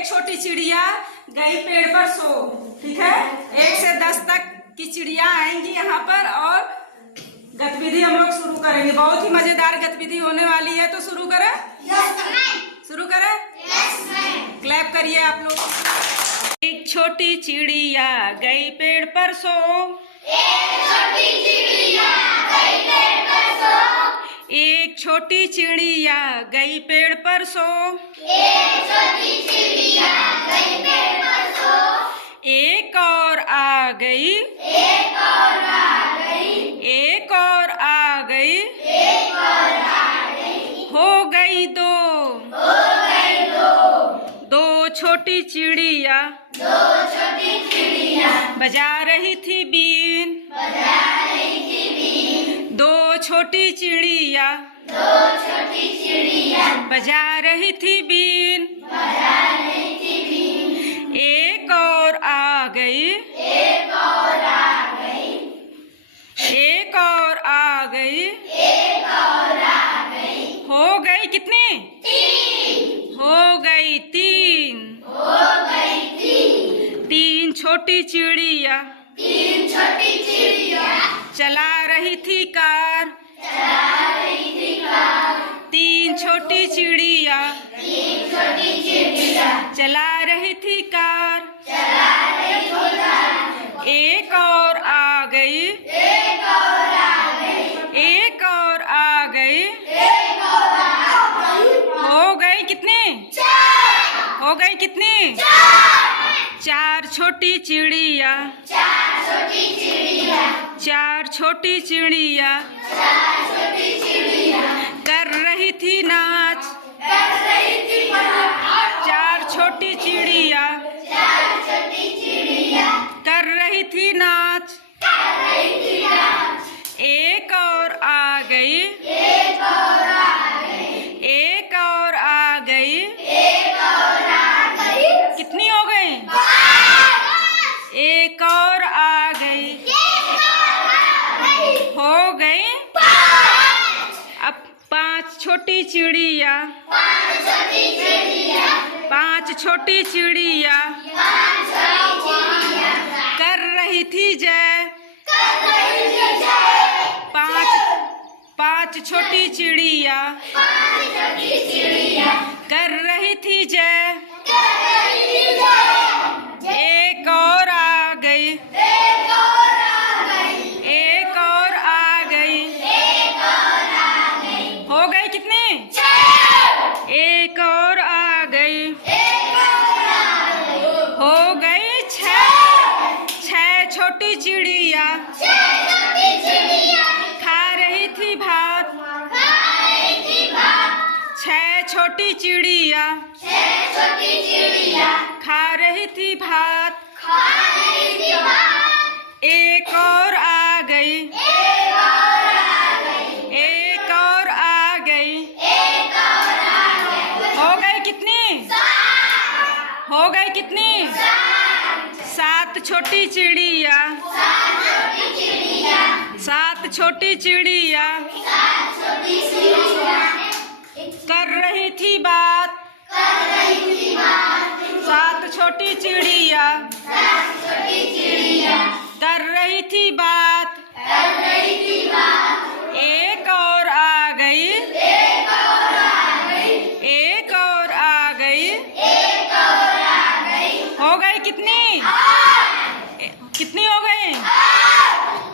एक छोटी चिड़िया गई पेड़ पर सो। ठीक है, 1 से 10 तक की चिड़िया आएंगी यहाँ पर और गतिविधि हम लोग शुरू करेंगे। बहुत ही मजेदार गतिविधि होने वाली है, तो शुरू करें। शुरू करें। क्लैप करिए आप लोग। एक छोटी चिड़िया गई पेड़ पर सो। एक छोटी चिड़िया गई पेड़ पर सो। एक छोटी चिड़िया गई पेड़ पर सो। एक छोटी चिड़िया गई पेड़ पर सो। एक और आ गई। एक और आ गई। एक और आ गई। एक और आ गई। हो गई दो। हो गई दो। दो छोटी चिड़िया। दो छोटी चिड़िया बजा रही थी बीन। बजा रही थी बीन। दो छोटी चिड़िया। दो छोटी चिड़िया बजा रही थी बीन। बजा रही थी बीन। एक और आ गई। एक और आ गई। एक और आ गई। एक और आ गई। हो गई कितनी? 3। हो गई 3। हो गई 3। 3 छोटी चिड़िया 3 छोटी चिड़िया चला रही थी कार। चला रही थी कार। 3 छोटी चिड़िया 3 छोटी चिड़िया चला रही थी कार। चला रही थी कार। एक और आ गई। एक और आ गई। एक और आ गई। एक और आ गई। हो गई कितनी? 4। हो गई कितनी? 4 छोटी चिड़िया। 4 छोटी चिड़िया 4 छोटी चिड़िया 4 छोटी चिड़िया कर रही थी नाच। कर रही थी नाच। 4 छोटी चिड़िया 4 छोटी चिड़िया कर रही थी नाच। कर रही थी नाच। एक और आ गई। एक और आ गई। एक और आ गई। एक और आ गई। कितनी हो गई? 5। एक और आ गई। एक और आ गई। हो गई। 5। अब 5 छोटी चिड़िया। 5 छोटी चिड़िया 5 छोटी चिड़िया 5 छोटी चिड़िया कर रही थी जय। कर रही थी जय। 5 छोटी चिड़िया 5 छोटी चिड़िया कर रही थी जय। कर रही थी जय। एक और आ गई। एक और आ गई। एक और आ गई। एक और आ गई। हो गई कितनी? 6। एक और आ गई। एक और आ गई। हो गई 6। 6 छोटी चिड़िया 6 छोटी चिड़िया खा रही थी भात। खा रही थी भात। 6 छोटी चिड़िया 6 छोटी चिड़िया खा रही थी भात। खा रही थी भात। एक और आ गई। एक और आ गई। एक और आ गई। एक और आ गई। हो गई कितनी? 7। हो गई कितनी? 7 छोटी चिड़िया 7 छोटी चिड़िया 7 छोटी चिड़िया 7 छोटी चिड़िया कर रही थी बात। कर रही थी बात। 7 छोटी चिड़िया 7 छोटी चिड़िया कर रही थी बात। कर रही थी बात। एक और आ गई। एक और आ गई। एक और आ गई। एक और आ गई। हो गई कितनी? 8। कितनी हो गई?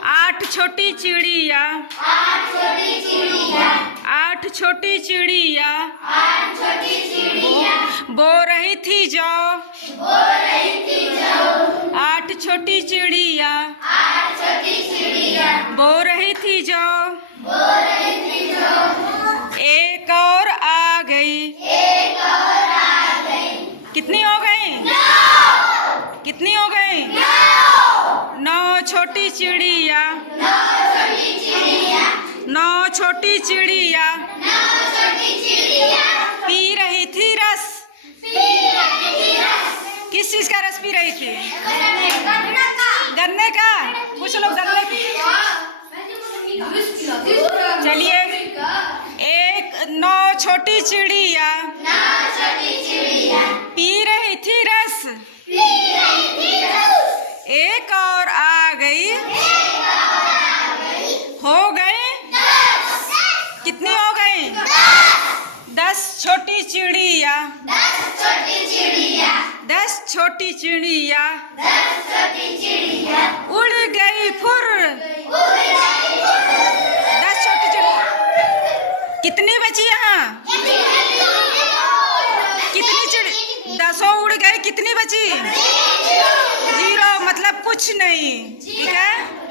8 छोटी चिड़िया 8 छोटी चिड़िया 8 छोटी चिड़िया 8 छोटी चिड़िया बो रही थी जौ। बोल रही थी जो। 8 छोटी चिड़िया 8 छोटी चिड़िया बो रही थी जौ। बोल रही थी जो। एक और आ गई। एक और आ गई। कितनी हो गई? 9। कितनी हो गई? 9 छोटी चिड़िया 9 छोटी चिड़िया 9 छोटी चिड़िया 9 छोटी चिड़िया पी रही थी रस। पी रही थी रस। किस चीज का रस पी रही थी? गन्ना का। गन्ने का। कुछ लोग गन्ने की। चलिए, 9 छोटी चिड़िया छोटी चिड़िया पी रही 10 छोटी चिड़िया 10 छोटी चिड़िया 10 छोटी चिड़िया उड़ गई फुर। उड़ गई 10 छोटी चिड़िया कितनी बची यहाँ? कितनी चिड़ी 10 उड़ गई, कितनी बची? 0, मतलब कुछ नहीं। ठीक है।